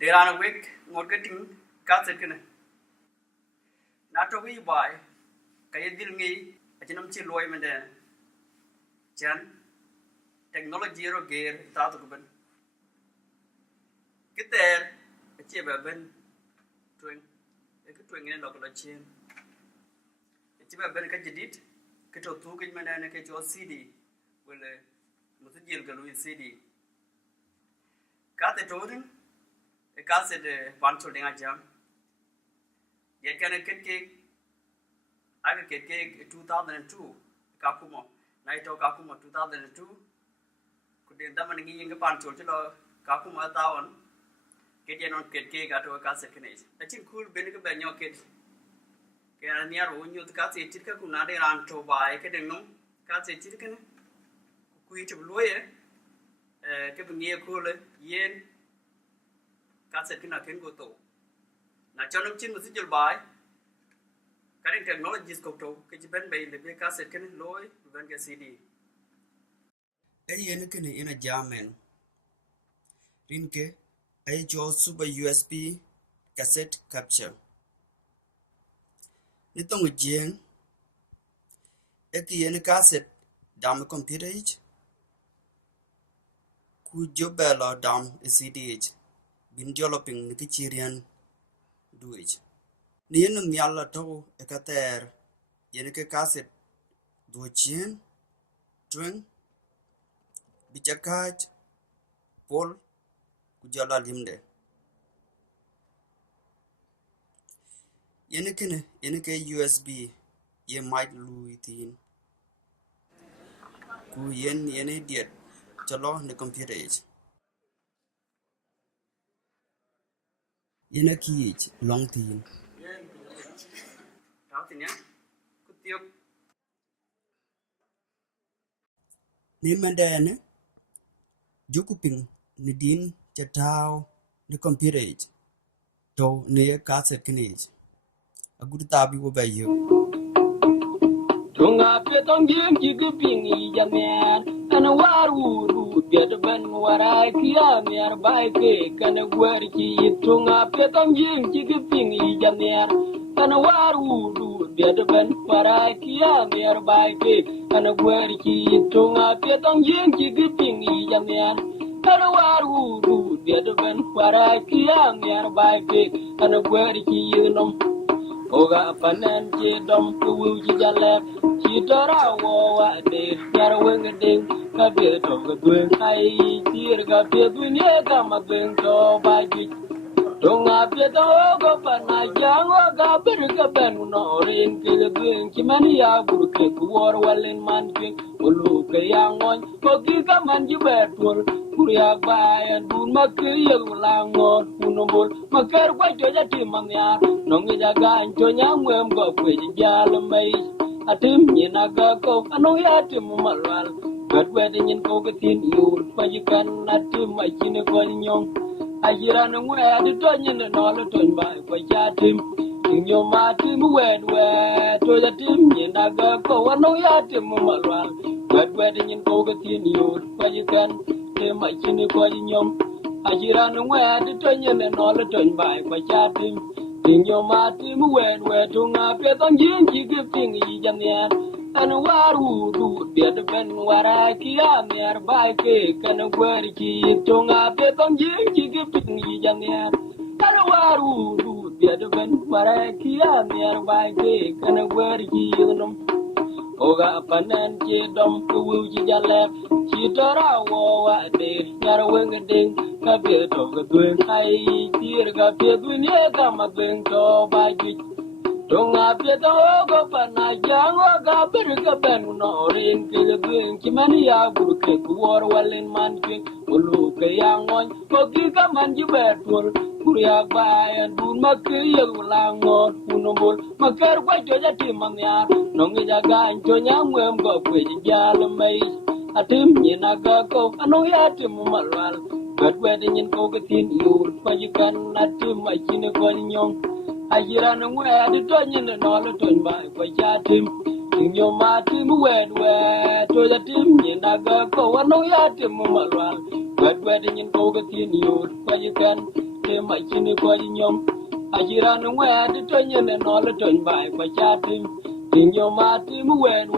để ra nó week một cái tiếng cassette cái này nát cho cái bài cái điều nghĩ ở trên năm chín lôi mình đây chán technology rồi gear ta tụi mình cái tên chia về bên truyền cái truyền này nó là chuyện chia về bên cái jadid cái chỗ thu cái mình này cái chỗ CD với lại một cái gì cái lui CD cái chỗ đó cái cassette bán cho đến ajam ये क्या ने किट आगे किट 2002 काकुमो नाइट और काकुमो 2002 कुछ इंदा मन की यंग पांच छोड़ चलो काकुमो तावन किट ये नॉन किट का तो का सेकंड अच्छी कूल बेने के बेन्यो किट क्या नियार वो न्यू तो का से चिट का कुना दे रान तो बाय के देंगो का से चिट के ने कुछ तो लोए के बनिए कूल ये का से किना किन को तो na cho năm chín một chút bài cái này technology của tôi cái bên bây giờ cassette cái này lôi bên cái CD ấy cái này là German rin ke ấy cho super USB cassette capture ni tông cái giang ấy cái này cassette đam computer ấy ku job là đam CD ấy bin developing cái chirian duich ni yen nyalla to ekater yen ke cassette duchen twen bichakaj pol kujala limde yen ke USB ye might luitin ku yen diet chalo ne computer age yen ki long tin đó thì nhá cứ tiêu ni mandane jukuping ni din chatao ni computer to ni cassette kinage agudu tabi wo bayo tunga petong jim jiguping ijamer ana waru biad ban warai kia mer baike kana gwerki tunga petong jim jiguping ijamer ana waru biad ban warai kia mer baike kana gwerki tunga petong jim jiguping ijamer ana waru biad ban warai kia mer baike kana gwerki nom oga panen ki dom ku ji jale ki tora wo wa de yar weng ding ka be to ga duen ai tir ga be dunie ga ma ben to ba ji donga be to go pa na jang wa ga ber ga ben no rin ki le duen ki man ya gur ke ku wor walen man ki ulu ke yang on ko ki ka man ji be tul kurya ba ya dun ma ke ye la ngor unobol ma ker kwa jo ja ti man ya no ngi ja ga jo nya ngwem go kwe ji ja le mai atim ni na ga ko anu ya tim malwal gad wede nyin ko ga tin yur pa ji kan atim ma chine ko nyong ajira no ngwe adi to nyin no le to ba ko ja tim nyo ma tim wed we to ja tim ni na ga ko anu ya tim malwal gad wede nyin ko ga tin yur pa ji kan ma chine ko nyong ajira no ngwe adi to nyin no le to ba ko ja tim Tinyo mati muwen wetunga petong jinji gifting ijamian Anu waru du biad ben waraki amiar baike Kana gwerki tunga petong jinji gifting ijamian Anu waru du biad ben waraki amiar baike Kana gwerki yunum Oga panen ki dom kuwu ji jalep Ki tora wo wa de yar weng ding ka be to ga duen ai tir ga be duen ye ga ma duen to ba ji donga be to go pa na jang wa ga ber ga ben no rin ki le duen ki man ya gur ke ku wor walen man ki ulu ke yang on ko ki ka man ji be tul kurya ba ya dun ma ke ye la ngor unobol ma ker kwa jo ja ti man ya no ngi ja ga jo nya ngwem go kwe ji ja le mai atim ni na ga ko anu ya tim malwal gad wede nyin ko ga tin yur pa ji kan atim ma chine ko nyong ajira no ngwe adi to nyin no le to ba ko ja tim nyo ma tim wed we to ja tim ni na ga ko anu ya tim malwal gad wede nyin ko ga tin yur pa ji kan te ma chini ko nyom ajira no wed to nyene no le ton bai kwa chatim tinyo ma tim wed